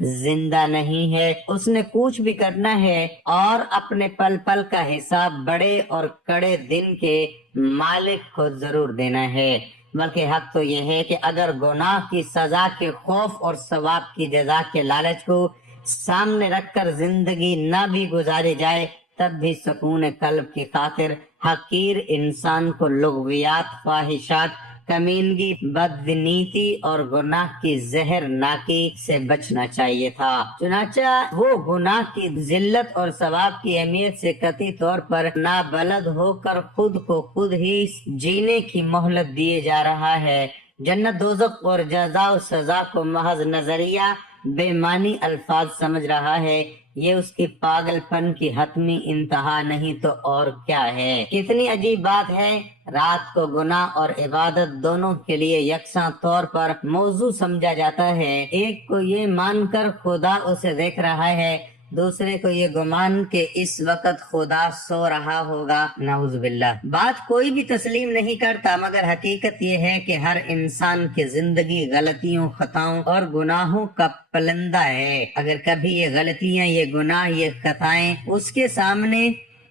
زندہ نہیں ہے، اس نے کوچ بھی کرنا ہے اور اپنے پل پل کا حساب بڑے اور کڑے دن کے مالک کو ضرور دینا ہے۔ بلکہ حق تو یہ ہے کہ اگر گناہ کی سزا کے خوف اور ثواب کی جزا کے لالچ کو سامنے رکھ کر زندگی نہ بھی گزاری جائے تب بھی سکون قلب کی خاطر حقیر انسان کو لغویات، خواہشات، کمینگی، بدنیتی اور گناہ کی زہر ناکی سے بچنا چاہیے تھا۔ چنانچہ وہ گناہ کی ذلت اور ثواب کی اہمیت سے قطعی طور پر نابلد ہو کر خود کو خود ہی جینے کی مہلت دیے جا رہا ہے۔ جنت، دوزخ اور جزا و سزا کو محض نظریہ، بے معنی الفاظ سمجھ رہا ہے۔ یہ اس کی پاگل پن کی حتمی انتہا نہیں تو اور کیا ہے۔ کتنی عجیب بات ہے، رات کو گناہ اور عبادت دونوں کے لیے یکساں طور پر موضوع سمجھا جاتا ہے۔ ایک کو یہ مان کر خدا اسے دیکھ رہا ہے، دوسرے کو یہ گمان کہ اس وقت خدا سو رہا ہوگا، نعوذ باللہ۔ بات کوئی بھی تسلیم نہیں کرتا، مگر حقیقت یہ ہے کہ ہر انسان کی زندگی غلطیوں، خطاؤں اور گناہوں کا پلندہ ہے۔ اگر کبھی یہ غلطیاں، یہ گناہ، یہ خطائیں اس کے سامنے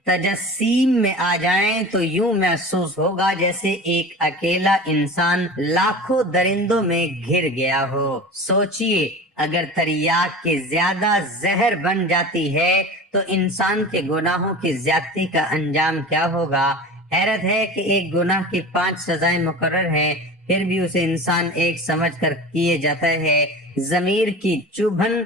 تجسیم میں آ جائیں تو یوں محسوس ہوگا جیسے ایک اکیلا انسان لاکھوں درندوں میں گھر گیا ہو۔ سوچئے، اگر تریاک کی زیادہ زہر بن جاتی ہے تو انسان کے گناہوں کی زیادتی کا انجام کیا ہوگا۔ حیرت ہے کہ ایک گناہ کی 5 سزائیں مقرر ہیں، پھر بھی اسے انسان ایک سمجھ کر کیے جاتا ہے۔ ضمیر کی چبھن،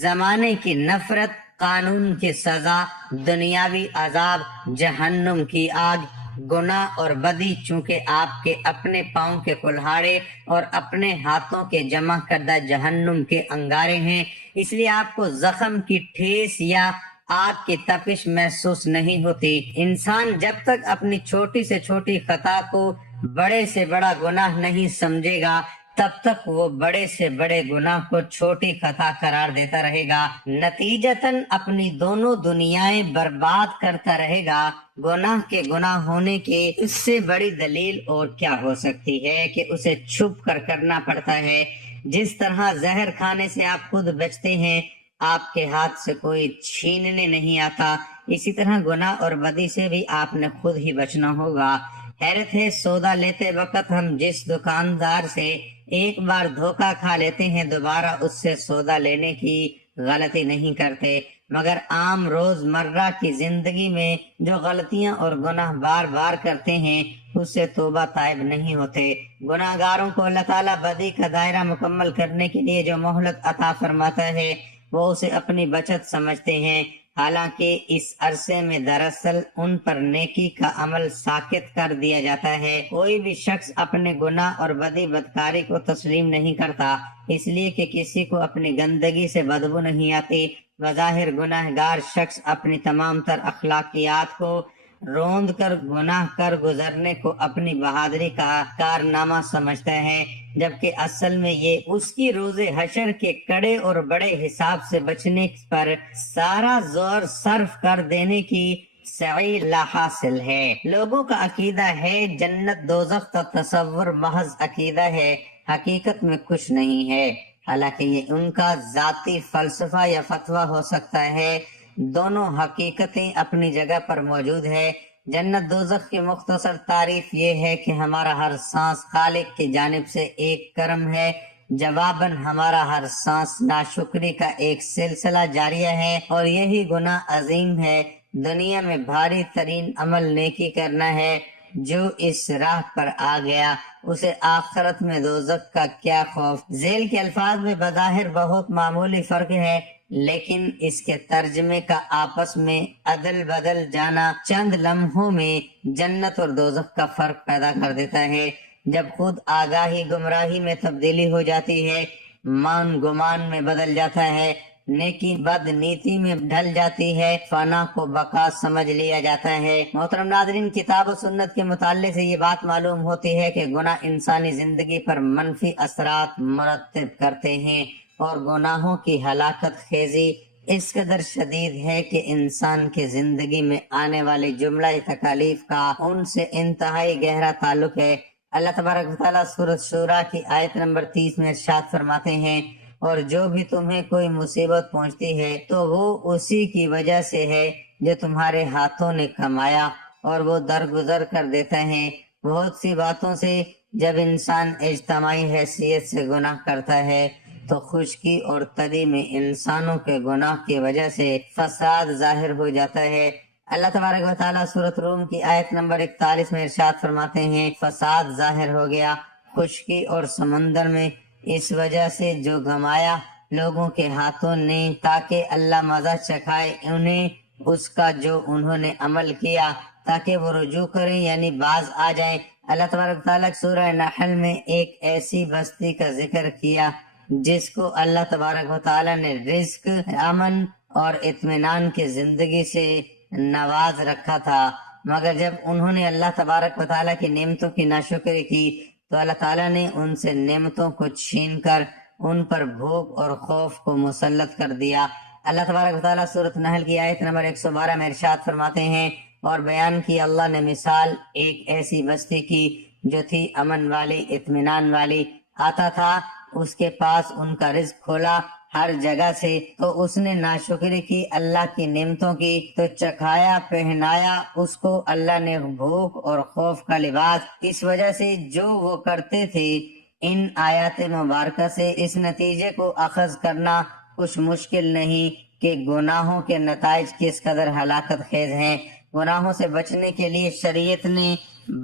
زمانے کی نفرت، قانون کی سزا، دنیاوی عذاب، جہنم کی آگ۔ گناہ اور بدی چونکہ آپ کے اپنے پاؤں کے کلہاڑے اور اپنے ہاتھوں کے جمع کردہ جہنم کے انگارے ہیں، اس لیے آپ کو زخم کی ٹھیس یا آگ کی تپش محسوس نہیں ہوتی۔ انسان جب تک اپنی چھوٹی سے چھوٹی خطا کو بڑے سے بڑا گناہ نہیں سمجھے گا تب تک وہ بڑے سے بڑے گناہ کو چھوٹی خطا قرار دیتا رہے گا، نتیجتاً اپنی دونوں دنیایں برباد کرتا رہے گا۔ گناہ کے گناہ ہونے کی اس سے بڑی دلیل اور کیا ہو سکتی ہے کہ اسے چھپ کر کرنا پڑتا ہے۔ جس طرح زہر کھانے سے آپ خود بچتے ہیں، آپ کے ہاتھ سے کوئی چھیننے نہیں آتا، اسی طرح گناہ اور بدی سے بھی آپ نے خود ہی بچنا ہوگا۔ حیرت ہے، سودا لیتے وقت ہم جس دکاندار سے ایک بار دھوکہ کھا لیتے ہیں دوبارہ اس سے سودا لینے کی غلطی نہیں کرتے، مگر عام روز مرہ کی زندگی میں جو غلطیاں اور گناہ بار بار کرتے ہیں اس سے توبہ تائب نہیں ہوتے۔ گناہ گاروں کو اللہ تعالیٰ بدی کا دائرہ مکمل کرنے کے لیے جو مہلت عطا فرماتا ہے وہ اسے اپنی بچت سمجھتے ہیں، حالانکہ اس عرصے میں دراصل ان پر نیکی کا عمل ساقط کر دیا جاتا ہے۔ کوئی بھی شخص اپنے گناہ اور بدی بدکاری کو تسلیم نہیں کرتا، اس لیے کہ کسی کو اپنی گندگی سے بدبو نہیں آتی۔ بظاہر گناہ گار شخص اپنی تمام تر اخلاقیات کو روند کر گناہ کر گزرنے کو اپنی بہادری کا کارنامہ سمجھتا ہے، جبکہ اصل میں یہ اس کی روز حشر کے کڑے اور بڑے حساب سے بچنے پر سارا زور صرف کر دینے کی سعی لا حاصل ہے۔ لوگوں کا عقیدہ ہے جنت دوزخ کا تصور محض عقیدہ ہے، حقیقت میں کچھ نہیں ہے، حالانکہ یہ ان کا ذاتی فلسفہ یا فتویٰ ہو سکتا ہے۔ دونوں حقیقتیں اپنی جگہ پر موجود ہے۔ جنت دوزخ کی مختصر تعریف یہ ہے کہ ہمارا ہر سانس خالق کی جانب سے ایک کرم ہے، جواباً ہمارا ہر سانس ناشکری کا ایک سلسلہ جاریہ ہے، اور یہی گناہ عظیم ہے۔ دنیا میں بھاری ترین عمل نیکی کرنا ہے، جو اس راہ پر آ گیا اسے آخرت میں دوزخ کا کیا خوف۔ ذیل کے الفاظ میں بظاہر بہت معمولی فرق ہے، لیکن اس کے ترجمے کا آپس میں عدل بدل جانا چند لمحوں میں جنت اور دوزخ کا فرق پیدا کر دیتا ہے۔ جب خود آگاہی گمراہی میں تبدیلی ہو جاتی ہے، مان گمان میں بدل جاتا ہے، نیکی بد نیتی میں ڈھل جاتی ہے، فنا کو بقا سمجھ لیا جاتا ہے۔ محترم ناظرین، کتاب و سنت کے مطالعے سے یہ بات معلوم ہوتی ہے کہ گناہ انسانی زندگی پر منفی اثرات مرتب کرتے ہیں، اور گناہوں کی ہلاکت خیزی اس قدر شدید ہے کہ انسان کی زندگی میں آنے والی جملہ تکالیف کا ان سے انتہائی گہرا تعلق ہے۔ اللہ تبارک و تعالیٰ سورۃ شورى کی آیت نمبر 30 میں ارشاد فرماتے ہیں، اور جو بھی تمہیں کوئی مصیبت پہنچتی ہے تو وہ اسی کی وجہ سے ہے جو تمہارے ہاتھوں نے کمایا، اور وہ درگزر کر دیتا ہے بہت سی باتوں سے۔ جب انسان اجتماعی حیثیت سے گناہ کرتا ہے تو خشکی اور تری میں انسانوں کے گناہ کی وجہ سے فساد ظاہر ہو جاتا ہے۔ اللہ تبارک و تعالیٰ سورۃ روم کی آیت نمبر 41 میں ارشاد فرماتے ہیں، فساد ظاہر ہو گیا خشکی اور سمندر میں اس وجہ سے جو گمایا لوگوں کے ہاتھوں نے، تاکہ اللہ مزہ چکھائے انہیں اس کا جو انہوں نے عمل کیا، تاکہ وہ رجوع کریں یعنی باز آ جائیں۔ اللہ تبارک و تعالیٰ سورہ نحل میں ایک ایسی بستی کا ذکر کیا جس کو اللہ تبارک و تعالیٰ نے رزق، امن اور اطمینان کی زندگی سے نواز رکھا تھا، مگر جب انہوں نے اللہ تبارک و تعالیٰ کی نعمتوں کی ناشکری کی تو اللہ تعالیٰ نے ان سے نعمتوں کو چھین کر ان پر بھوک اور خوف کو مسلط کر دیا۔ اللہ تبارک و تعالیٰ سورۃ نحل کی آیت نمبر 112 میں ارشاد فرماتے ہیں، اور بیان کی اللہ نے مثال ایک ایسی بستی کی جو تھی امن والی، اطمینان والی، آتا تھا اس کے پاس ان کا رزق کھولا ہر جگہ سے، تو اس نے ناشکری کی اللہ کی نعمتوں کی تو چکھایا پہنایا اس کو اللہ نے بھوک اور خوف کا لباس، اس وجہ سے جو وہ کرتے تھے۔ ان آیات مبارکہ سے اس نتیجے کو اخذ کرنا کچھ مشکل نہیں کہ گناہوں کے نتائج کس قدر ہلاکت خیز ہیں۔ گناہوں سے بچنے کے لیے شریعت نے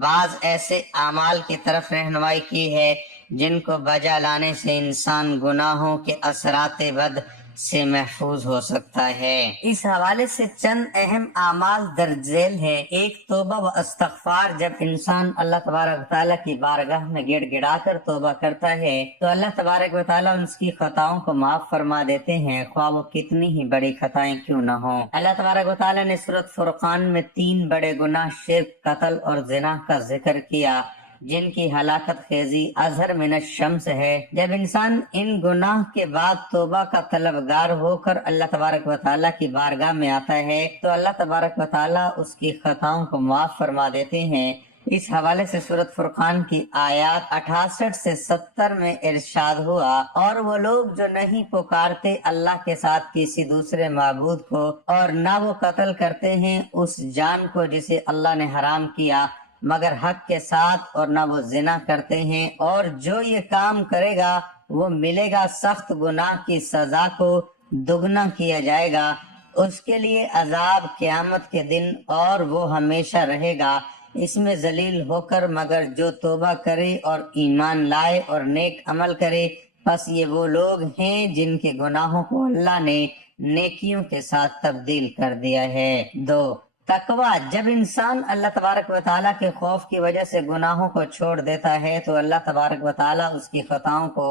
بعض ایسے اعمال کی طرف رہنمائی کی ہے جن کو بجا لانے سے انسان گناہوں کے اثرات بد سے محفوظ ہو سکتا ہے۔ اس حوالے سے چند اہم اعمال درج ذیل ہیں۔ ایک، توبہ و استغفار۔ جب انسان اللہ تبارک و تعالیٰ کی بارگاہ میں گڑ گڑا کر توبہ کرتا ہے تو اللہ تبارک و تعالیٰ اس کی خطاؤں کو معاف فرما دیتے ہیں، خواہ وہ کتنی ہی بڑی خطائیں کیوں نہ ہوں۔ اللہ تبارک و تعالیٰ نے سورۃ فرقان میں 3 بڑے گناہ شرک، قتل اور زنا کا ذکر کیا جن کی ہلاکت خیزی اظہر من الشمس ہے۔ جب انسان ان گناہ کے بعد توبہ کا طلبگار ہو کر اللہ تبارک و تعالیٰ کی بارگاہ میں آتا ہے تو اللہ تبارک و تعالیٰ اس کی خطاؤں کو معاف فرما دیتے ہیں۔ اس حوالے سے سورۃ فرقان کی آیات 68 سے 70 میں ارشاد ہوا، اور وہ لوگ جو نہیں پکارتے اللہ کے ساتھ کسی دوسرے معبود کو، اور نہ وہ قتل کرتے ہیں اس جان کو جسے اللہ نے حرام کیا مگر حق کے ساتھ، اور نہ وہ زنا کرتے ہیں، اور جو یہ کام کرے گا وہ ملے گا سخت گناہ کی سزا کو دگنا کیا جائے گا، اس کے لیے عذاب قیامت کے دن، اور وہ ہمیشہ رہے گا اس میں ذلیل ہو کر، مگر جو توبہ کرے اور ایمان لائے اور نیک عمل کرے، پس یہ وہ لوگ ہیں جن کے گناہوں کو اللہ نے نیکیوں کے ساتھ تبدیل کر دیا ہے۔ 2، تقوی۔ جب انسان اللہ تبارک و تعالیٰ کے خوف کی وجہ سے گناہوں کو چھوڑ دیتا ہے تو اللہ تبارک و تعالیٰ اس کی خطاؤں کو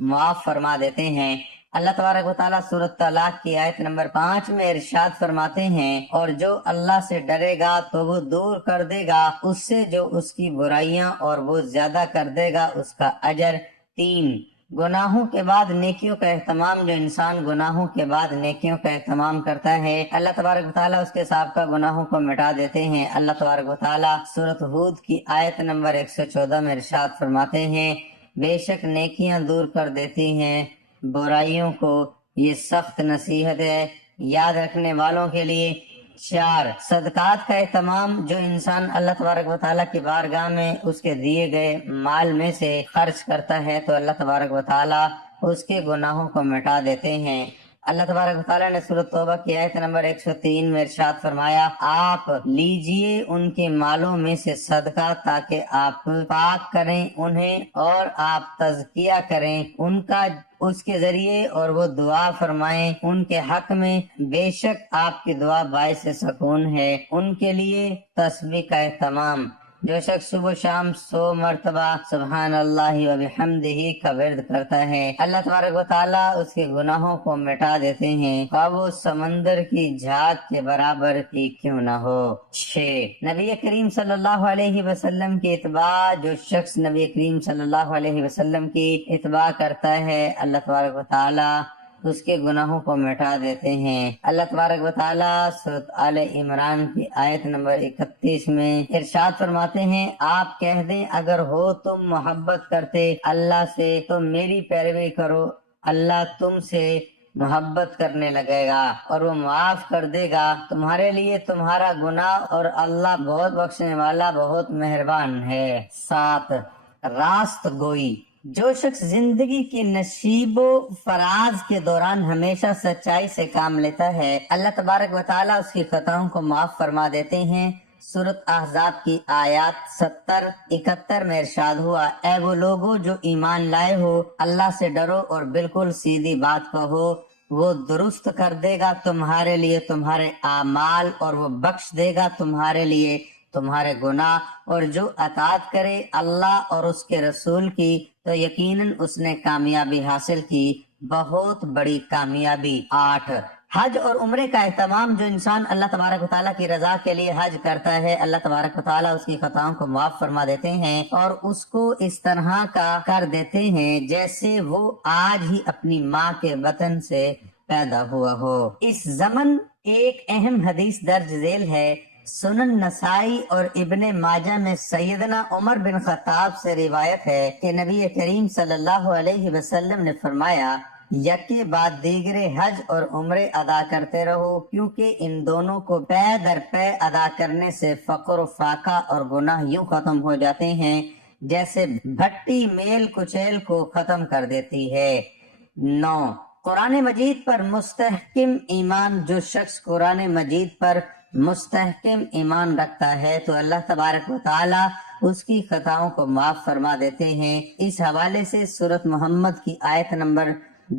معاف فرما دیتے ہیں۔ اللہ تبارک و تعالیٰ سورۃ طلاق کی آیت نمبر 5 میں ارشاد فرماتے ہیں، اور جو اللہ سے ڈرے گا تو وہ دور کر دے گا اس سے جو اس کی برائیاں، اور وہ زیادہ کر دے گا اس کا اجر۔ 3، گناہوں کے بعد نیکیوں کا اہتمام۔ جو انسان گناہوں کے بعد نیکیوں کا اہتمام کرتا ہے اللہ تبارک و تعالیٰ اس کے سابقہ گناہوں کو مٹا دیتے ہیں۔ اللہ تبارک و تعالیٰ سورۃ ہود کی آیت نمبر 114 میں ارشاد فرماتے ہیں، بے شک نیکیاں دور کر دیتی ہیں برائیوں کو، یہ سخت نصیحت ہے یاد رکھنے والوں کے لیے۔ 4، صدقات کا اہتمام۔ جو انسان اللہ تبارک و تعالیٰ کی بارگاہ میں اس کے دیے گئے مال میں سے خرچ کرتا ہے تو اللہ تبارک و تعالیٰ اس کے گناہوں کو مٹا دیتے ہیں۔ اللہ تبارک و تعالیٰ نے سورۃ توبہ کی آیت نمبر 103 میں ارشاد فرمایا، آپ لیجئے ان کے مالوں میں سے صدقہ تاکہ آپ پاک کریں انہیں اور آپ تزکیہ کریں ان کا اس کے ذریعے، اور وہ دعا فرمائیں ان کے حق میں، بے شک آپ کی دعا باعث سکون ہے ان کے لیے۔ تسبیح کا اہتمام۔ جو شخص صبح شام 100 مرتبہ سبحان اللہ و بحمدہ کا ورد کرتا ہے اللہ تبارک و تعالیٰ اس کے گناہوں کو مٹا دیتے ہیں، خواہ وہ سمندر کی جھاگ کے برابر ہی کیوں نہ ہو۔ 6، نبی کریم صلی اللہ علیہ وسلم کی اتباع۔ جو شخص نبی کریم صلی اللہ علیہ وسلم کی اتباع کرتا ہے اللہ تبارک و تعالیٰ اس کے گناہوں کو مٹا دیتے ہیں۔ اللہ تبارک و تعالیٰ سورۃ آل عمران کی آیت نمبر 31 میں ارشاد فرماتے ہیں، آپ کہہ دیں اگر ہو تم محبت کرتے اللہ سے تو میری پیروی کرو، اللہ تم سے محبت کرنے لگے گا اور وہ معاف کر دے گا تمہارے لیے تمہارا گناہ، اور اللہ بہت بخشنے والا بہت مہربان ہے۔ 7، راست گوئی۔ جو شخص زندگی کی نشیب و فراز کے دوران ہمیشہ سچائی سے کام لیتا ہے، اللہ تبارک و تعالیٰ اس کی خطاؤں کو معاف فرما دیتے ہیں۔ سورۃ احزاب کی آیات 70-71 میں ارشاد ہوا، اے وہ لوگو جو ایمان لائے ہو، اللہ سے ڈرو اور بالکل سیدھی بات کہو، وہ درست کر دے گا تمہارے لیے تمہارے اعمال، اور وہ بخش دے گا تمہارے لیے تمہارے گناہ، اور جو اطاعت کرے اللہ اور اس کے رسول کی تو یقیناً اس نے کامیابی حاصل کی، بہت بڑی کامیابی۔ 8، حج اور عمرے کا اہتمام۔ جو انسان اللہ تبارک و تعالیٰ کی رضا کے لیے حج کرتا ہے، اللہ تبارک و تعالیٰ اس کی خطاؤں کو معاف فرما دیتے ہیں اور اس کو اس طرح کا کر دیتے ہیں جیسے وہ آج ہی اپنی ماں کے وطن سے پیدا ہوا ہو۔ اس ضمن ایک اہم حدیث درج ذیل ہے۔ سنن نسائی اور ابن ماجہ میں سیدنا عمر بن خطاب سے روایت ہے کہ نبی کریم صلی اللہ علیہ وسلم نے فرمایا، یکے بعد دیگرے حج اور عمرے ادا کرتے رہو، کیونکہ ان دونوں کو پے در پے ادا کرنے سے فقر و فاقہ اور گناہ یوں ختم ہو جاتے ہیں جیسے بھٹی میل کچیل کو ختم کر دیتی ہے۔ 9، قرآن مجید پر مستحکم ایمان۔ جو شخص قرآن مجید پر مستحکم ایمان رکھتا ہے تو اللہ تبارک و تعالی اس کی خطاؤں کو معاف فرما دیتے ہیں۔ اس حوالے سے سورۃ محمد کی آیت نمبر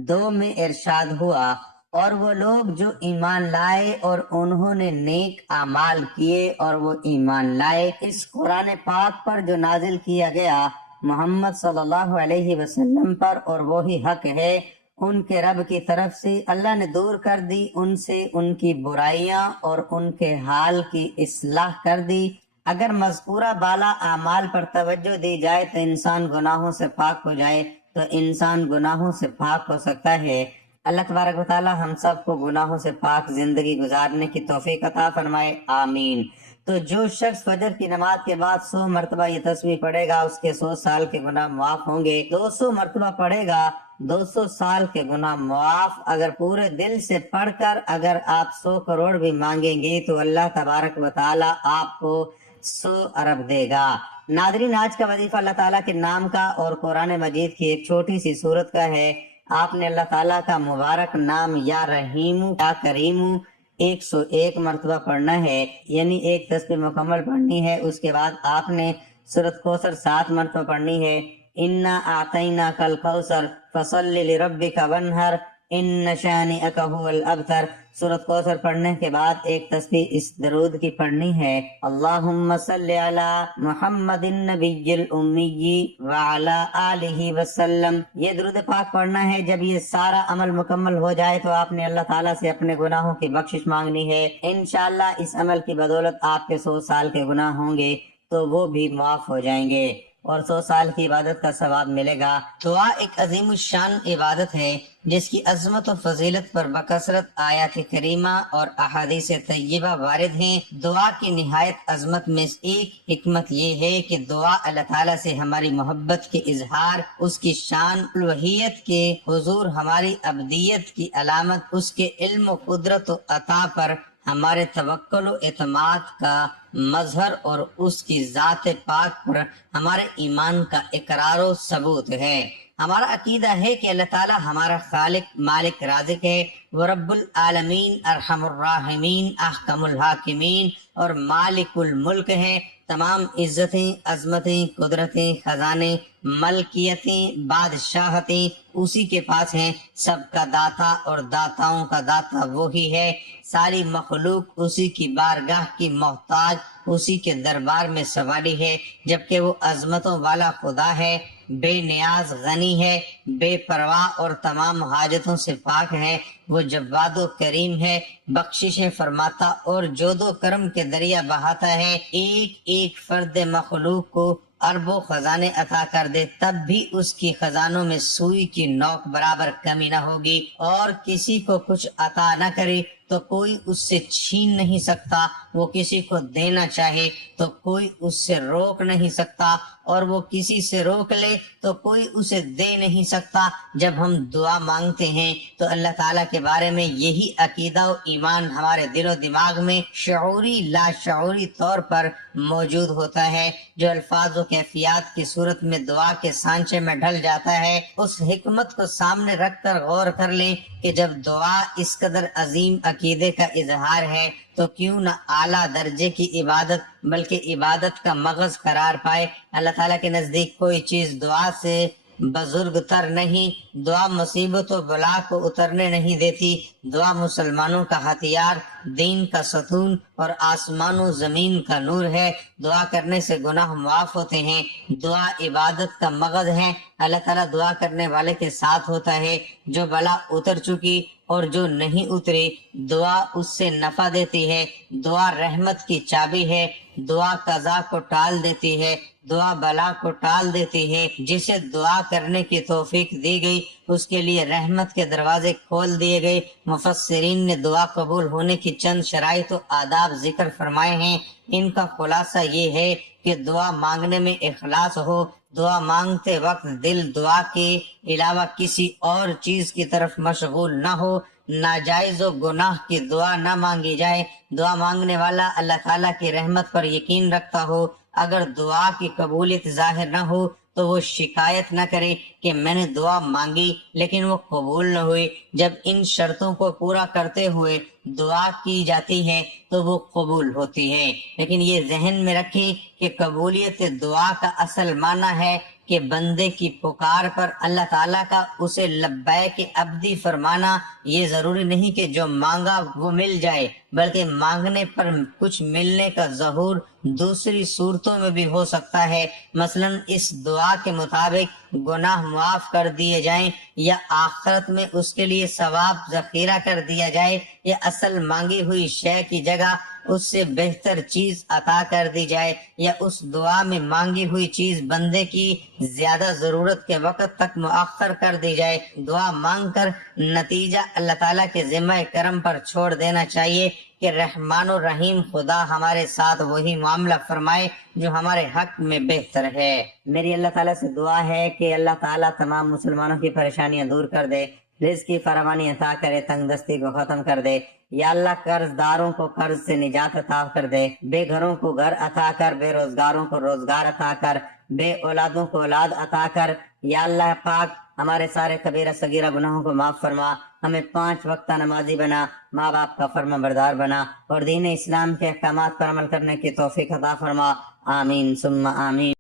2 میں ارشاد ہوا، اور وہ لوگ جو ایمان لائے اور انہوں نے نیک اعمال کیے اور وہ ایمان لائے اس قرآن پاک پر جو نازل کیا گیا محمد صلی اللہ علیہ وسلم پر، اور وہی حق ہے ان کے رب کی طرف سے، اللہ نے دور کر دی ان سے ان کی برائیاں اور ان کے حال کی اصلاح کر دی۔ اگر مذکورہ بالا اعمال پر توجہ دی جائے تو انسان گناہوں سے پاک ہو جائے تو انسان گناہوں سے پاک ہو سکتا ہے۔ اللہ تبارک و تعالی ہم سب کو گناہوں سے پاک زندگی گزارنے کی توفیق عطا فرمائے، آمین۔ تو جو شخص فجر کی نماز کے بعد 100 مرتبہ یہ تسبیح پڑھے گا اس کے 100 سال کے گناہ معاف ہوں گے۔ 200 مرتبہ پڑھے گا 200 سال کے گناہ معاف۔ اگر پورے دل سے پڑھ کر اگر آپ 100 کروڑ بھی مانگیں گے تو اللہ تبارک و تعالی آپ کو 100 ارب دے گا۔ ناظرین، آج کا وظیفہ اللہ تعالیٰ کے نام کا اور قرآن مجید کی ایک چھوٹی سی سورت کا ہے۔ آپ نے اللہ تعالیٰ کا مبارک نام یا رحیم یا کریم 101 مرتبہ پڑھنا ہے، یعنی ایک تسبیح مکمل پڑھنی ہے۔ اس کے بعد آپ نے سورۃ کوثر 7 مرتبہ پڑھنی ہے، انا اعطیناک الکوثر فصلی لربک وانحر ان شانئک هو الابتر۔ سورۃ کوثر پڑھنے کے بعد ایک تسبیح اس درود کی پڑھنی ہے، اللہم صلی علی محمد النبی الامی وعلی آلہ وسلم۔ یہ درود پاک پڑھنا ہے۔ جب یہ سارا عمل مکمل ہو جائے تو آپ نے اللہ تعالیٰ سے اپنے گناہوں کی بخشش مانگنی ہے۔ انشاءاللہ اس عمل کی بدولت آپ کے 100 سال کے گناہ ہوں گے تو وہ بھی معاف ہو جائیں گے اور 100 سال کی عبادت کا ثواب ملے گا۔ دعا ایک عظیم الشان عبادت ہے جس کی عظمت و فضیلت پر بکثرت آیات کریمہ اور احادیث طیبہ وارد ہیں۔ دعا کی نہایت عظمت میں ایک حکمت یہ ہے کہ دعا اللہ تعالیٰ سے ہماری محبت کے اظہار، اس کی شان الوہیت کے حضور ہماری عبدیت کی علامت، اس کے علم و قدرت و عطا پر ہمارے توکل و اعتماد کا مظہر اور اس کی ذات پاک پر ہمارے ایمان کا اقرار و ثبوت ہے۔ ہمارا عقیدہ ہے کہ اللہ تعالیٰ ہمارا خالق مالک رازق ہے، وہ رب العالمین ارحم الراحمین احکم الحاکمین اور مالک الملک ہے۔ تمام عزتیں، عظمتیں، قدرتیں، خزانے، ملکیتیں، بادشاہتیں اسی کے پاس ہیں۔ سب کا داتا اور داتاؤں کا داتا وہی ہے۔ ساری مخلوق اسی کی بارگاہ کی محتاج، اسی کے دربار میں سواری ہے، جبکہ وہ عظمتوں والا خدا ہے، بے نیاز غنی ہے، بے پرواہ اور تمام حاجتوں سے پاک ہے۔ وہ جواد و کریم ہے، بخششیں فرماتا اور جود و کرم کے دریا بہاتا ہے۔ ایک ایک فرد مخلوق کو اربوں خزانے عطا کر دے تب بھی اس کی خزانوں میں سوئی کی نوک برابر کمی نہ ہوگی، اور کسی کو کچھ عطا نہ کرے تو کوئی اس سے چھین نہیں سکتا، وہ کسی کو دینا چاہے تو کوئی اس سے روک نہیں سکتا، اور وہ کسی سے روک لے تو کوئی اسے دے نہیں سکتا۔ جب ہم دعا مانگتے ہیں تو اللہ تعالیٰ کے بارے میں یہی عقیدہ و ایمان ہمارے دل و دماغ میں شعوری لاشعوری طور پر موجود ہوتا ہے، جو الفاظ و کیفیات کی صورت میں دعا کے سانچے میں ڈھل جاتا ہے۔ اس حکمت کو سامنے رکھ کر غور کر لیں کہ جب دعا اس قدر عظیم عقیدے کا اظہار ہے تو کیوں نہ اعلیٰ درجے کی عبادت بلکہ عبادت کا مغز قرار پائے۔ اللہ تعالیٰ کے نزدیک کوئی چیز دعا سے بزرگ تر نہیں۔ دعا مصیبت و بلا کو اترنے نہیں دیتی۔ دعا مسلمانوں کا ہتھیار، دین کا ستون اور آسمان و زمین کا نور ہے۔ دعا کرنے سے گناہ معاف ہوتے ہیں۔ دعا عبادت کا مغز ہے۔ اللہ تعالیٰ دعا کرنے والے کے ساتھ ہوتا ہے۔ جو بلا اتر چکی اور جو نہیں اتری، دعا اس سے نفع دیتی ہے۔ دعا رحمت کی چابی ہے۔ دعا قضا کو ٹال دیتی ہے، دعا بلا کو ٹال دیتی ہے۔ جسے دعا کرنے کی توفیق دی گئی اس کے لیے رحمت کے دروازے کھول دیے گئے۔ مفسرین نے دعا قبول ہونے کی چند شرائط و آداب ذکر فرمائے ہیں۔ ان کا خلاصہ یہ ہے کہ دعا مانگنے میں اخلاص ہو، دعا مانگتے وقت دل دعا کے علاوہ کسی اور چیز کی طرف مشغول نہ ہو، ناجائز و گناہ کی دعا نہ مانگی جائے، دعا مانگنے والا اللہ تعالیٰ کی رحمت پر یقین رکھتا ہو۔ اگر دعا کی قبولیت ظاہر نہ ہو تو وہ شکایت نہ کرے کہ میں نے دعا مانگی لیکن وہ قبول نہ ہوئی۔ جب ان شرطوں کو پورا کرتے ہوئے دعا کی جاتی ہے تو وہ قبول ہوتی ہے۔ لیکن یہ ذہن میں رکھیں کہ قبولیت دعا کا اصل معنی ہے کہ بندے کی پکار پر اللہ تعالیٰ کا اسے لبیک ابدی فرمانا۔ یہ ضروری نہیں کہ جو مانگا وہ مل جائے، بلکہ مانگنے پر کچھ ملنے کا ظہور دوسری صورتوں میں بھی ہو سکتا ہے۔ مثلا اس دعا کے مطابق گناہ معاف کر دیے جائیں، یا آخرت میں اس کے لیے ثواب ذخیرہ کر دیا جائے، یا اصل مانگی ہوئی شے کی جگہ اس سے بہتر چیز عطا کر دی جائے، یا اس دعا میں مانگی ہوئی چیز بندے کی زیادہ ضرورت کے وقت تک مؤخر کر دی جائے۔ دعا مانگ کر نتیجہ اللہ تعالیٰ کے ذمہ کرم پر چھوڑ دینا چاہیے کہ رحمان و رحیم خدا ہمارے ساتھ وہی معاملہ فرمائے جو ہمارے حق میں بہتر ہے۔ میری اللہ تعالیٰ سے دعا ہے کہ اللہ تعالیٰ تمام مسلمانوں کی پریشانیاں دور کر دے، رزق کی فراوانی عطا کرے، تنگ دستی کو ختم کر دے۔ یا اللہ قرض داروں کو قرض سے نجات عطا کر دے، بے گھروں کو گھر عطا کر، بے روزگاروں کو روزگار عطا کر، بے اولادوں کو اولاد عطا کر۔ یا اللہ پاک ہمارے سارے کبیرہ صغیرہ گناہوں کو معاف فرما، ہمیں 5 وقتہ نمازی بنا، ماں باپ کا فرما بردار بنا، اور دین اسلام کے احکامات پر عمل کرنے کی توفیق عطا فرما۔ آمین ثم آمین۔